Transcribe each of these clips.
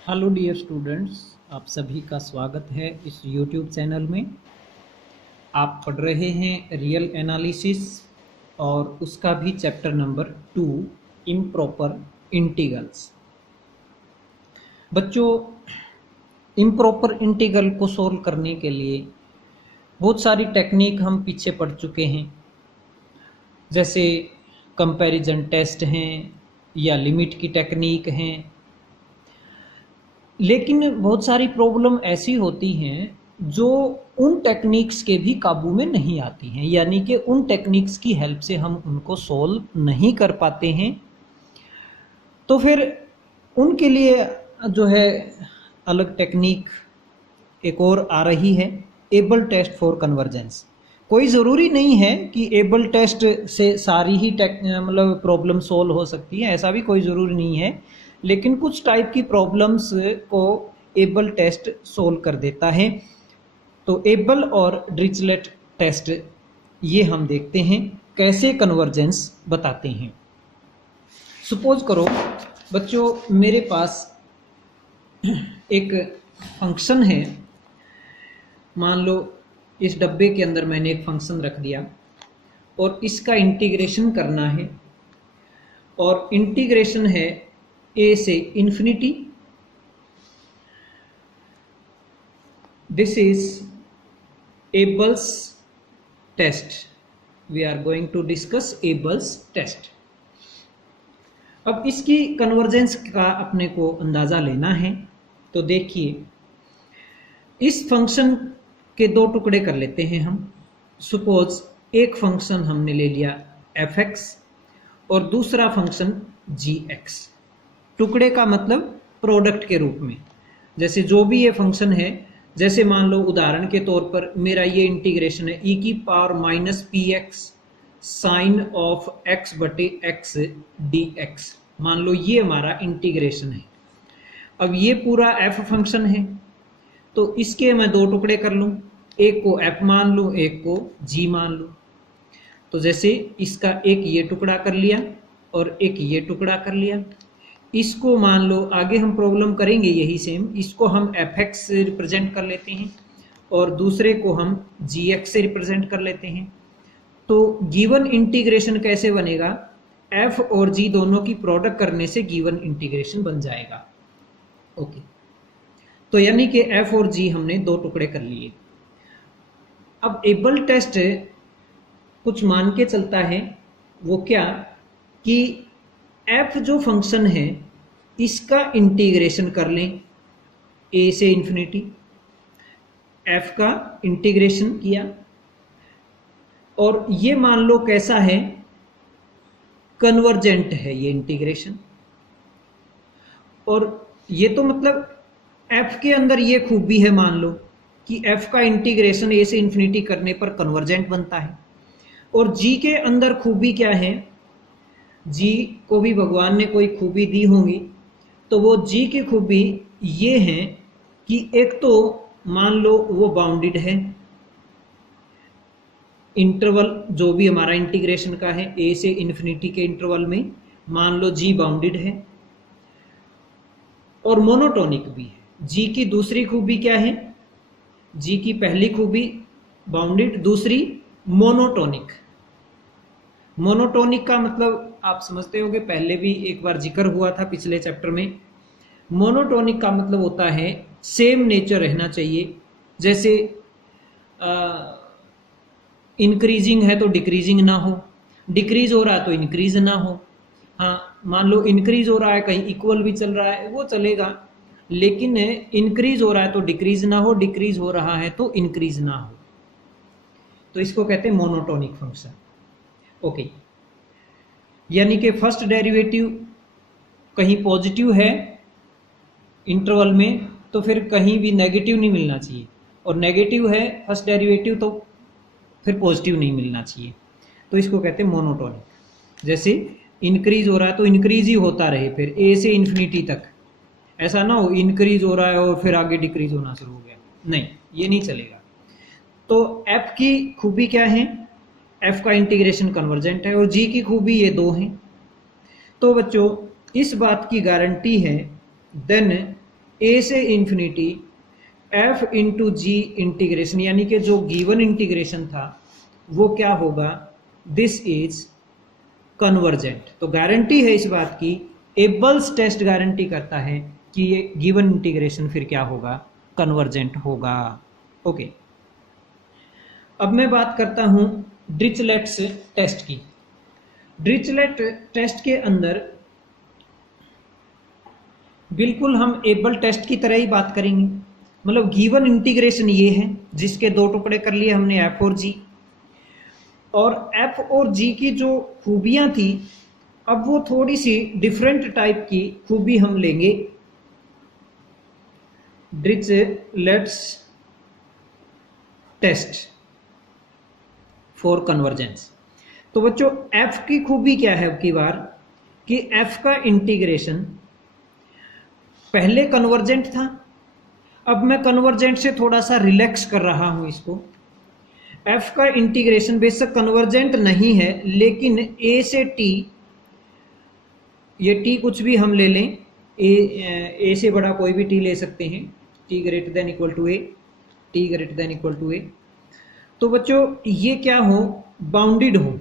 Hello dear students, आप सभी का स्वागत है इस यूट्यूब चैनल में। आप पढ़ रहे हैं रियल एनालिसिस और उसका भी चैप्टर नंबर 2 इम्प्रॉपर इंटीग्रल्स। बच्चों, इम्प्रॉपर इंटीग्रल को सोल्व करने के लिए बहुत सारी टेक्निक हम पीछे पढ़ चुके हैं, जैसे कंपैरिजन टेस्ट हैं या लिमिट की टेक्निक हैं। लेकिन बहुत सारी प्रॉब्लम ऐसी होती हैं जो उन टेक्निक्स के भी काबू में नहीं आती हैं, यानी कि उन टेक्निक्स की हेल्प से हम उनको सोल्व नहीं कर पाते हैं। तो फिर उनके लिए जो है अलग टेक्निक एक और आ रही है, एबल टेस्ट फॉर कन्वर्जेंस। कोई ज़रूरी नहीं है कि एबल टेस्ट से सारी ही मतलब प्रॉब्लम सोल्व हो सकती है, ऐसा भी कोई ज़रूरी नहीं है। लेकिन कुछ टाइप की प्रॉब्लम्स को एबल टेस्ट सोल्व कर देता है। तो एबल और डिरिचलेट टेस्ट ये हम देखते हैं कैसे कन्वर्जेंस बताते हैं। सपोज करो बच्चों, मेरे पास एक फंक्शन है। मान लो इस डब्बे के अंदर मैंने एक फंक्शन रख दिया और इसका इंटीग्रेशन करना है, और इंटीग्रेशन है a से infinity. This is Abel's test. We are going to discuss Abel's test. अब इसकी कन्वर्जेंस का अपने को अंदाज़ा लेना है। तो देखिए, इस फंक्शन के दो टुकड़े कर लेते हैं हम। सपोज एक फंक्शन हमने ले लिया f(x) और दूसरा फंक्शन g(x). टुकड़े का मतलब प्रोडक्ट के रूप में। जैसे जो भी ये फंक्शन है, जैसे मान लो उदाहरण के तौर पर मेरा ये इंटीग्रेशन है e⁻⁻px साइन ऑफ x बटे x dx। मान लो ये हमारा इंटीग्रेशन है। अब ये पूरा f फंक्शन है, तो इसके मैं दो टुकड़े कर लूँ, एक को f मान लूँ, एक को g मान लूँ। तो जैसे इसका एक ये टुकड़ा कर लिया और एक ये टुकड़ा कर लिया। इसको मान लो आगे हम प्रॉब्लम करेंगे यही सेम, इसको हम f(x) से रिप्रेजेंट कर लेते हैं और दूसरे को हम gx से रिप्रेजेंट कर लेते हैं। तो गिवन इंटीग्रेशन कैसे बनेगा? f और g दोनों की प्रोडक्ट करने से गिवन इंटीग्रेशन बन जाएगा। ओके, तो यानी कि f और g हमने दो टुकड़े कर लिए। अब एबल टेस्ट कुछ मान के चलता है, वो क्या कि f जो फंक्शन है इसका इंटीग्रेशन कर लें a से इन्फिनिटी। f का इंटीग्रेशन किया और ये मान लो कैसा है, कन्वर्जेंट है ये इंटीग्रेशन। और ये तो मतलब f के अंदर ये खूबी है, मान लो कि f का इंटीग्रेशन a से इन्फिनिटी करने पर कन्वर्जेंट बनता है। और g के अंदर खूबी क्या है? g को भी भगवान ने कोई खूबी दी होंगी, तो वो g की खूबी ये है कि एक तो मान लो वो बाउंडेड है, इंटरवल जो भी हमारा इंटीग्रेशन का है a से इन्फिनिटी के इंटरवल में मान लो g बाउंडेड है, और मोनोटोनिक भी है। g की दूसरी खूबी क्या है? g की पहली खूबी बाउंडेड, दूसरी मोनोटोनिक। मोनोटोनिक का मतलब आप समझते होंगे, पहले भी एक बार जिक्र हुआ था पिछले चैप्टर में। मोनोटोनिक का मतलब होता है सेम नेचर रहना चाहिए। जैसे इंक्रीजिंग है तो डिक्रीजिंग ना हो, डिक्रीज हो रहा है तो इंक्रीज ना हो। हाँ, मान लो इंक्रीज हो रहा है, कहीं इक्वल भी चल रहा है वो चलेगा, लेकिन इंक्रीज हो रहा है तो डिक्रीज ना हो, डिक्रीज हो रहा है तो इंक्रीज ना हो। तो इसको कहते हैं मोनोटोनिक फंक्शन। ओके, यानी कि फर्स्ट डेरिवेटिव कहीं पॉजिटिव है इंटरवल में तो फिर कहीं भी नेगेटिव नहीं मिलना चाहिए, और नेगेटिव है फर्स्ट डेरिवेटिव तो फिर पॉजिटिव नहीं मिलना चाहिए। तो इसको कहते हैं मोनोटोनिक। जैसे इंक्रीज हो रहा है तो इंक्रीज ही होता रहे फिर a से इन्फिनिटी तक, ऐसा ना हो इंक्रीज हो रहा है और फिर आगे डिक्रीज होना शुरू हो गया, नहीं, ये नहीं चलेगा। तो f की खूबी क्या है? f का इंटीग्रेशन कन्वर्जेंट है, और g की खूबी ये दो हैं। तो बच्चों, इस बात की गारंटी है देन ए से इन्फिनिटी एफ इंटू जी इंटीग्रेशन, यानी कि जो गिवन इंटीग्रेशन था वो क्या होगा, दिस इज कन्वर्जेंट। तो गारंटी है इस बात की, एबल्स टेस्ट गारंटी करता है कि ये गिवन इंटीग्रेशन फिर क्या होगा, कन्वर्जेंट होगा। ओके, अब मैं बात करता हूं डिरिचलेट्स टेस्ट की। डिरिचलेट टेस्ट के अंदर बिल्कुल हम एबल टेस्ट की तरह ही बात करेंगे। मतलब गिवन इंटीग्रेशन ये है जिसके दो टुकड़े कर लिए हमने, एफ और जी, और एफ और जी की जो खूबियां थी अब वो थोड़ी सी डिफरेंट टाइप की खूबी हम लेंगे डिरिचलेट्स टेस्ट फॉर कन्वर्जेंस। तो बच्चों एफ की खूबी क्या है अब की बार, कि एफ का इंटीग्रेशन पहले कन्वर्जेंट था, अब मैं कन्वर्जेंट से थोड़ा सा रिलैक्स कर रहा हूं इसको। एफ का इंटीग्रेशन बेशक कन्वर्जेंट नहीं है, लेकिन ए से टी, ये टी कुछ भी हम ले लें, ए से बड़ा कोई भी टी ले सकते हैं, T greater than equal to A, T greater than equal to A. तो बच्चों ये क्या हो, बाउंडेड हो,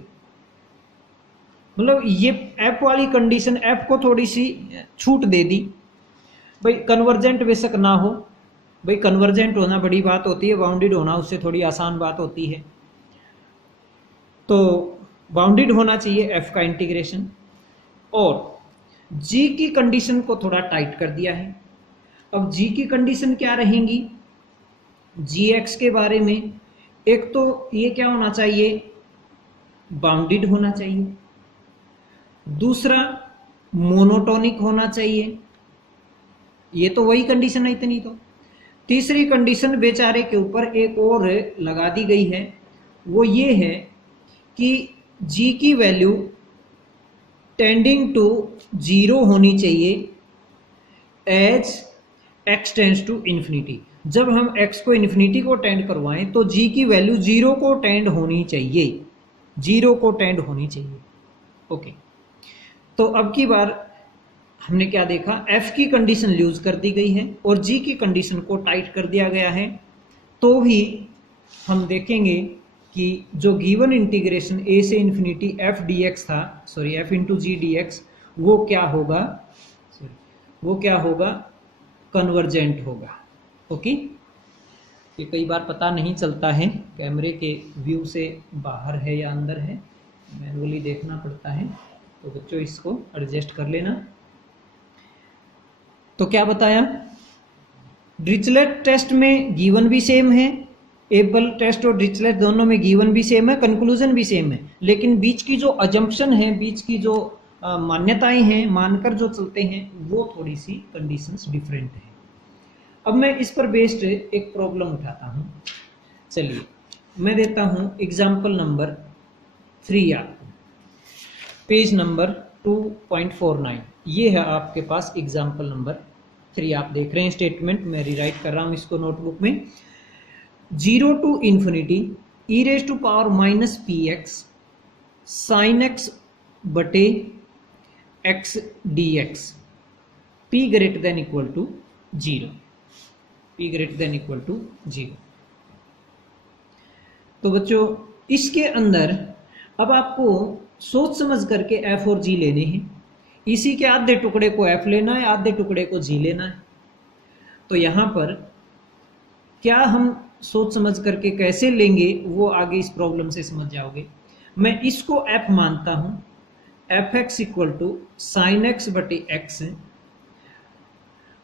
मतलब ये एफ वाली कंडीशन एफ को थोड़ी सी छूट दे दी। भाई कन्वर्जेंट बेशक ना हो, भाई कन्वर्जेंट होना बड़ी बात होती है, बाउंडेड होना उससे थोड़ी आसान बात होती है। तो बाउंडेड होना चाहिए एफ का इंटीग्रेशन, और जी की कंडीशन को थोड़ा टाइट कर दिया है। अब जी की कंडीशन क्या रहेंगी, जी एक्स के बारे में, एक तो ये क्या होना चाहिए, बाउंडेड होना चाहिए, दूसरा मोनोटोनिक होना चाहिए, ये तो वही कंडीशन है इतनी। तो तीसरी कंडीशन बेचारे के ऊपर एक और लगा दी गई है, वो ये है कि जी की वैल्यू टेंडिंग टू जीरो होनी चाहिए as x tends to infinity. जब हम एक्स को इन्फिनिटी को टेंड करवाएं तो जी की वैल्यू जीरो को टेंड होनी चाहिए, जीरो को टेंड होनी चाहिए। ओके, तो अब की बार हमने क्या देखा, एफ की कंडीशन लूज कर दी गई है और जी की कंडीशन को टाइट कर दिया गया है। तो भी हम देखेंगे कि जो गिवन इंटीग्रेशन ए से इन्फिनिटी एफ डी एक्स था, sorry F into G D x, वो क्या होगा, वो क्या होगा, कन्वर्जेंट होगा। ओके, ये कई बार पता नहीं चलता है कैमरे के व्यू से बाहर है या अंदर है, मैनुअली देखना पड़ता है, तो बच्चों इसको एडजस्ट कर लेना। तो क्या बताया, डिरिचलेट टेस्ट में गिवन भी सेम है, एबल टेस्ट और डिरिचलेट दोनों में गिवन भी सेम है, कंक्लूजन भी सेम है, लेकिन बीच की जो अजम्पशन है, बीच की जो मान्यताएं हैं, मानकर जो चलते हैं, वो थोड़ी सी कंडीशंस डिफरेंट है। अब मैं इस पर बेस्ड एक प्रॉब्लम उठाता हूं। चलिए मैं देता हूं एग्जाम्पल नंबर 3 आपको, पेज नंबर 2.49, ये है आपके पास एग्जाम्पल नंबर 3। आप देख रहे हैं स्टेटमेंट, मैं रीराइट कर रहा हूं इसको नोटबुक में। 0 to infinity E raise to power minus P X sine X बटे X D X, P greater than equal to 0, P greater than equal to 0। तो बच्चों इसके अंदर अब आपको सोच समझ करके एफ और जी लेने हैं, इसी के आधे टुकड़े को एफ लेना है, आधे टुकड़े को जी लेना है। तो यहां पर क्या हम सोच समझ करके कैसे लेंगे वो आगे इस प्रॉब्लम से समझ जाओगे। मैं इसको एफ मानता हूं, F x equal to sine X बटे एक्स,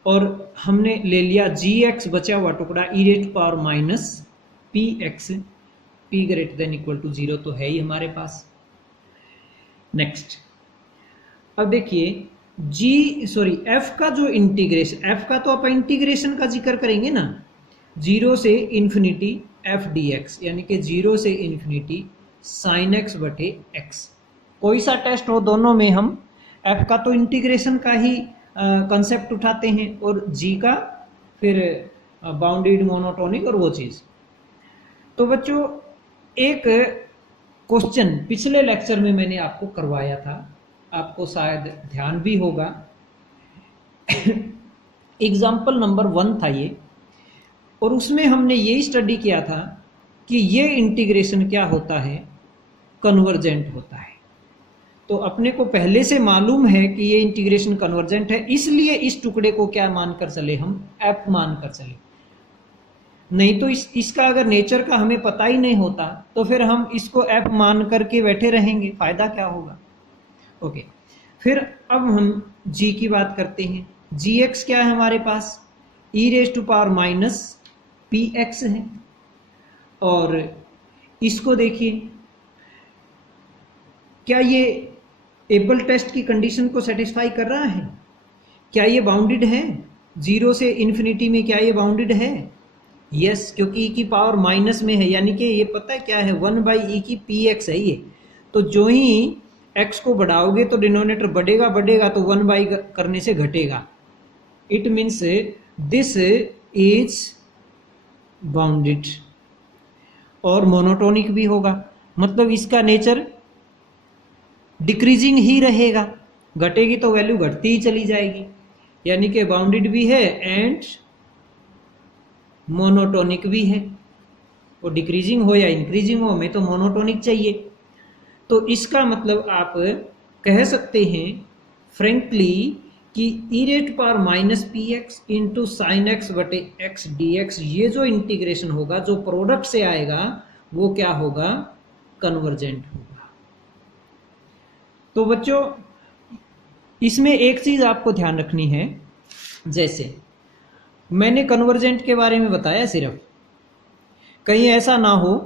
और हमने ले लिया जी एक्स बचा हुआ टुकड़ा E raise to power minus P X, P greater than equal to 0 तो है ही हमारे पास। नेक्स्ट, अब देखिए एफ का जो इंटीग्रेशन, एफ का तो आप इंटीग्रेशन का जिक्र करेंगे ना, 0 से इन्फिनिटी एफ डी एक्स, यानी कि 0 से इन्फिनिटी साइन एक्स बटे एक्स। कोई सा टेस्ट हो, दोनों में हम एफ का तो इंटीग्रेशन का ही कंसेप्ट उठाते हैं, और जी का फिर बाउंडेड, मोनोटोनिक और वो चीज़। तो बच्चों एक क्वेश्चन पिछले लेक्चर में मैंने आपको करवाया था, आपको शायद ध्यान भी होगा। एग्जाम्पल नंबर 1 था ये, और उसमें हमने यही स्टडी किया था कि ये इंटीग्रेशन क्या होता है, कन्वर्जेंट होता है। तो अपने को पहले से मालूम है कि ये इंटीग्रेशन कन्वर्जेंट है, इसलिए इस टुकड़े को क्या मानकर चले, हम एफ मानकर चले। नहीं तो इसका अगर नेचर का हमें पता ही नहीं होता तो फिर हम इसको एफ मान करके बैठे रहेंगे, फायदा क्या होगा। ओके, फिर अब हम जी की बात करते हैं। जी एक्स क्या है हमारे पास, E raise to power minus P X है। और इसको देखिए, क्या ये एबल टेस्ट की कंडीशन को सेटिस्फाई कर रहा है, क्या ये बाउंडेड है, 0 से इन्फिनिटी में क्या ये बाउंडेड है, यस, क्योंकि ई की पावर माइनस में है, यानी कि ये पता है क्या है, 1/e की पी एक्स है ये। तो जो ही x को बढ़ाओगे तो डिनोमिनेटर बढ़ेगा बढ़ेगा, तो 1/, करने से घटेगा। It means this is bounded और मोनोटोनिक भी होगा, मतलब इसका नेचर डिक्रीजिंग ही रहेगा, घटेगी तो वैल्यू घटती ही चली जाएगी, यानी कि बाउंडेड भी है एंड मोनोटोनिक भी है। वो डिक्रीजिंग हो या इंक्रीजिंग हो, हमें तो मोनोटोनिक चाहिए। तो इसका मतलब आप कह सकते हैं फ्रेंकली कि E raise power minus P X into sine X बटे एक्स डी एक्स, ये जो इंटीग्रेशन होगा, जो प्रोडक्ट से आएगा, वो क्या होगा, कन्वर्जेंट होगा। तो बच्चों इसमें एक चीज आपको ध्यान रखनी है, जैसे मैंने कन्वर्जेंट के बारे में बताया सिर्फ, कहीं ऐसा ना हो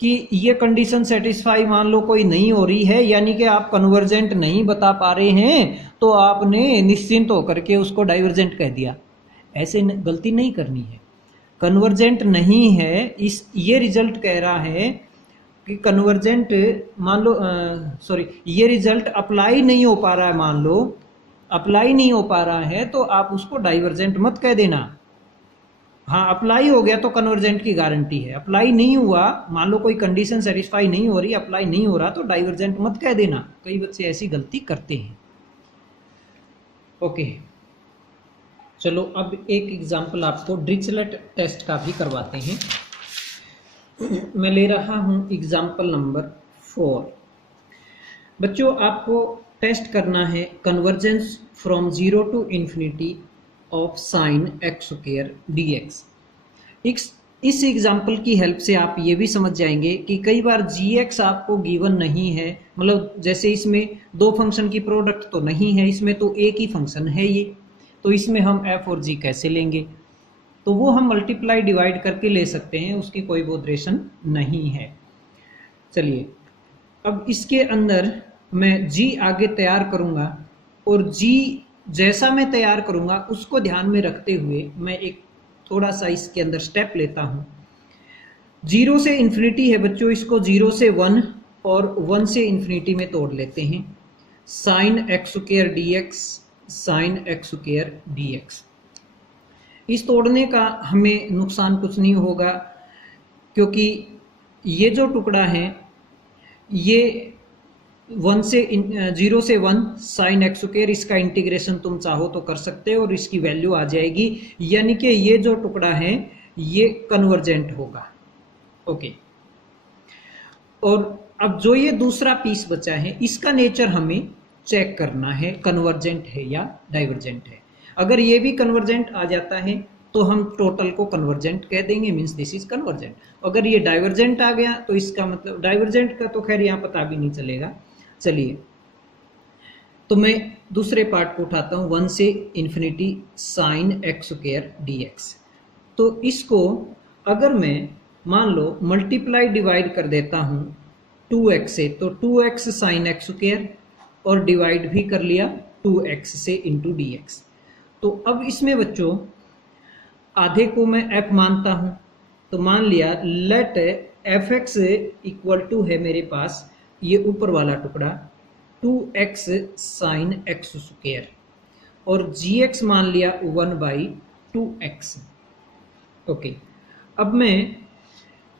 कि ये कंडीशन सेटिस्फाई मान लो कोई नहीं हो रही है, यानी कि आप कन्वर्जेंट नहीं बता पा रहे हैं, तो आपने निश्चिंत होकर के उसको डाइवर्जेंट कह दिया। ऐसे गलती नहीं करनी है। कन्वर्जेंट नहीं है, इस ये रिजल्ट कह रहा है कि कन्वर्जेंट, मान लो सॉरी, ये रिजल्ट अप्लाई नहीं हो पा रहा है, मान लो अप्लाई नहीं हो पा रहा है, तो आप उसको डाइवर्जेंट मत कह देना। हाँ, अप्लाई हो गया तो कन्वर्जेंट की गारंटी है, अप्लाई नहीं हुआ, मान लो कोई कंडीशन सेटिस्फाई नहीं हो रही, अप्लाई नहीं हो रहा, तो डाइवर्जेंट मत कह देना। कई बच्चे ऐसी गलती करते हैं। ओके, चलो अब एक एग्जांपल आपको डिरिचलेट टेस्ट का भी करवाते हैं। मैं ले रहा हूं एग्जांपल नंबर 4। बच्चों आपको टेस्ट करना है convergence from 0 to infinity of sine x square d x. इस एग्जाम्पल की हेल्प से आप ये भी समझ जाएंगे कि कई बार जी एक्स आपको गिवन नहीं है, मतलब जैसे इसमें दो फंक्शन की प्रोडक्ट तो नहीं है, इसमें तो एक ही फंक्शन है ये, तो इसमें हम एफ और जी कैसे लेंगे, तो वो हम मल्टीप्लाई डिवाइड करके ले सकते हैं, उसकी कोई बोधरेशन नहीं है। चलिए अब इसके अंदर मैं जी आगे तैयार करूंगा, और जी जैसा मैं तैयार करूंगा उसको ध्यान में रखते हुए मैं एक थोड़ा सा इसके अंदर स्टेप लेता हूं। 0 से इन्फिनिटी है बच्चों, इसको 0 से 1 और 1 से इन्फिनिटी में तोड़ लेते हैं। Sign x square d x, sine x square d x. इस तोड़ने का हमें नुकसान कुछ नहीं होगा, क्योंकि ये जो टुकड़ा है ये 0 से 1 साइन एक्स स्क्वायर, इसका इंटीग्रेशन तुम चाहो तो कर सकते हो और इसकी वैल्यू आ जाएगी, यानी कि ये जो टुकड़ा है ये कन्वर्जेंट होगा। ओके, और अब जो ये दूसरा पीस बचा है इसका नेचर हमें चेक करना है, कन्वर्जेंट है या डाइवर्जेंट है। अगर ये भी कन्वर्जेंट आ जाता है तो हम टोटल को कन्वर्जेंट कह देंगे, मीन्स दिस इज कन्वर्जेंट। अगर ये डाइवर्जेंट आ गया तो इसका मतलब, डाइवर्जेंट का तो खैर यहाँ पता भी नहीं चलेगा। चलिए तो मैं दूसरे पार्ट को उठाता हूं, 1 से infinity sign x square d x. तो इसको अगर मैं मान लो मल्टीप्लाई डिवाइड कर देता हूं 2x से, तो 2x साइन एक्स स्क्वायर, और डिवाइड भी कर लिया 2x से इंटू डी एक्स। तो अब इसमें बच्चों आधे को मैं f मानता हूं, तो मान लिया let f x equal to है मेरे पास ये ऊपर वाला टुकड़ा 2x साइन एक्स स्क्वायर, और gx मान लिया 1/2x। ओके, अब मैं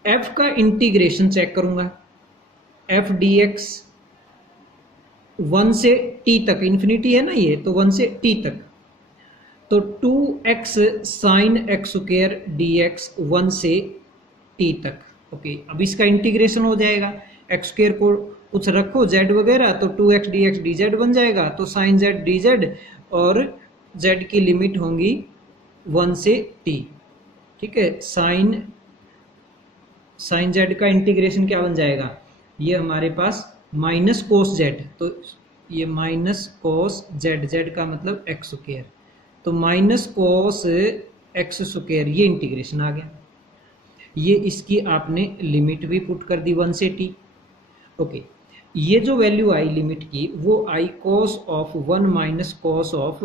f का इंटीग्रेशन चेक करूंगा, f dx 1 से t तक, इन्फिनिटी है ना ये, तो 1 से t तक, तो 2x sine x square dx 1 से t तक। ओके, अब इसका इंटीग्रेशन हो जाएगा, एक्स स्क्वायर को कुछ रखो z वगैरह तो 2x dx dz बन जाएगा, तो साइन z dz और z की लिमिट होंगी 1 से t। ठीक है, साइन z का इंटीग्रेशन क्या बन जाएगा, ये हमारे पास माइनस कोस z, तो ये माइनस कोस z का मतलब एक्स स्क्वायर, तो माइनस कोस एक्स स्क्वायर, ये इंटीग्रेशन आ गया। ये इसकी आपने लिमिट भी पुट कर दी 1 से t। ओके, ये जो वैल्यू आई लिमिट की वो I cos of 1 minus cos of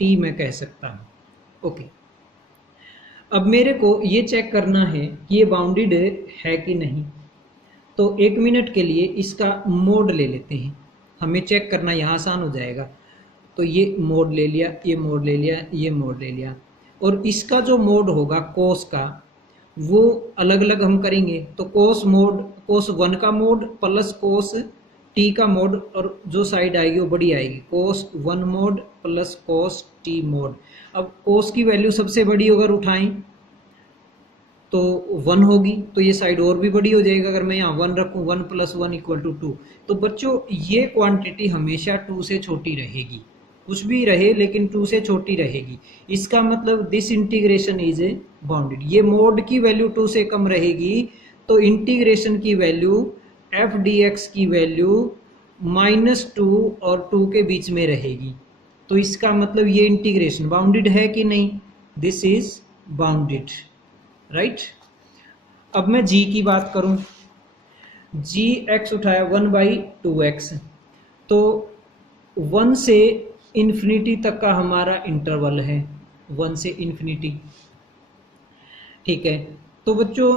t मैं कह सकता हूँ। ओके, अब मेरे को ये चेक करना है कि ये बाउंडेड है कि नहीं, तो 1 मिनट के लिए इसका मोड ले लेते हैं, हमें चेक करना यहाँ आसान हो जाएगा। तो ये मोड ले लिया, ये मोड ले लिया, ये मोड ले लिया, और इसका जो मोड होगा कोस का वो अलग अलग हम करेंगे। तो कोस 1 का मोड प्लस कोस t का मोड, और जो साइड आएगी वो बड़ी आएगी, कोस 1 mode plus cos t mode. अब कोस की वैल्यू सबसे बड़ी अगर उठाएं तो 1 होगी, तो ये साइड और भी बड़ी हो जाएगी। अगर मैं यहाँ 1 रखूँ, 1 + 1 = 2, तो बच्चों ये क्वांटिटी हमेशा 2 से छोटी रहेगी, कुछ भी रहे लेकिन 2 से छोटी रहेगी। इसका मतलब this integration is a bounded. ये मोड की वैल्यू 2 से कम रहेगी, तो इंटीग्रेशन की वैल्यू f dx की वैल्यू -2 और 2 के बीच में रहेगी। तो इसका मतलब ये इंटीग्रेशन बाउंडेड है कि नहीं, दिस इज बाउंडेड, राइट। अब मैं g की बात करूं, g x उठाया 1/2x, तो 1 से इन्फिनिटी तक का हमारा इंटरवल है, 1 से इन्फिनिटी। ठीक है, तो बच्चों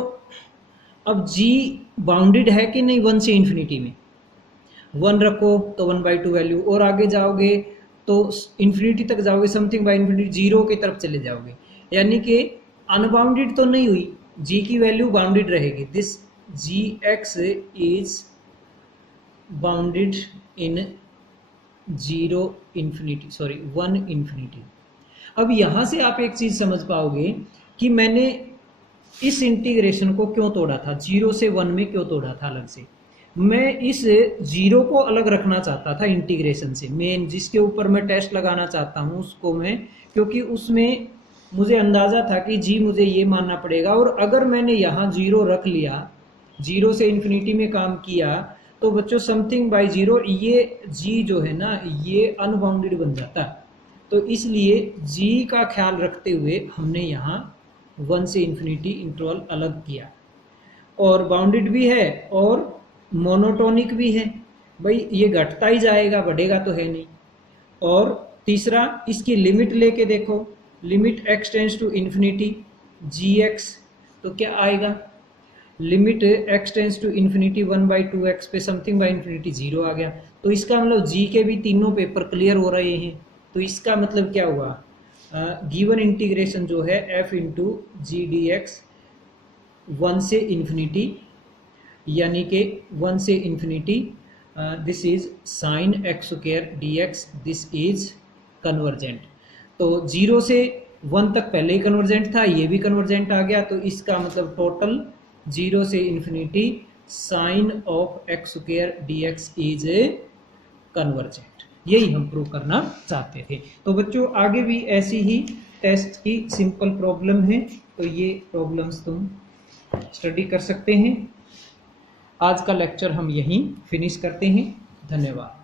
अब g बाउंडेड है कि नहीं 1 से इन्फिनिटी में, 1 रखो तो 1/2 वैल्यू, और आगे जाओगे तो इन्फिनिटी तक जाओगे, समथिंग बाय इन्फिनिटी 0 की तरफ चले जाओगे, यानी कि अनबाउंडेड तो नहीं हुई, g की वैल्यू बाउंडेड रहेगी। This gx is bounded in 1 infinity. अब यहाँ से आप एक चीज़ समझ पाओगे कि मैंने इस इंटीग्रेशन को क्यों तोड़ा था, 0 से 1 में क्यों तोड़ा था अलग से। मैं इस 0 को अलग रखना चाहता था इंटीग्रेशन से, मेन जिसके ऊपर मैं टेस्ट लगाना चाहता हूँ उसको मैं, क्योंकि उसमें मुझे अंदाज़ा था कि जी मुझे ये मानना पड़ेगा, और अगर मैंने यहाँ 0 रख लिया, 0 से इन्फिनिटी में काम किया, तो बच्चों समथिंग बाय 0 ये g जो है ना ये अनबाउंडेड बन जाता। तो इसलिए g का ख्याल रखते हुए हमने यहाँ 1 से इन्फिनिटी इंटरवल अलग किया, और बाउंडेड भी है और मोनोटोनिक भी है, भाई ये घटता ही जाएगा, बढ़ेगा तो है नहीं। और तीसरा, इसकी लिमिट लेके देखो, limit x tends to infinity gx, तो क्या आएगा, limit x tends to infinity 1/2x पे समथिंग बाय इन्फिनिटी 0 आ गया। तो इसका मतलब g के भी तीनों पेपर क्लियर हो रहे हैं। तो इसका मतलब क्या हुआ, गिवन इंटीग्रेशन जो है f into G D x 1 से इन्फिनिटी, यानी कि 1 से infinity, this is sine x square dx, this is convergent. तो 0 से 1 तक पहले ही कन्वर्जेंट था, ये भी कन्वर्जेंट आ गया, तो इसका मतलब टोटल 0 से infinity sine of x square dx is a convergent. यही हम प्रूव करना चाहते थे। तो बच्चों आगे भी ऐसी ही टेस्ट की सिंपल प्रॉब्लम है, तो ये प्रॉब्लम्स तुम स्टडी कर सकते हैं। आज का लेक्चर हम यहीं फिनिश करते हैं। धन्यवाद।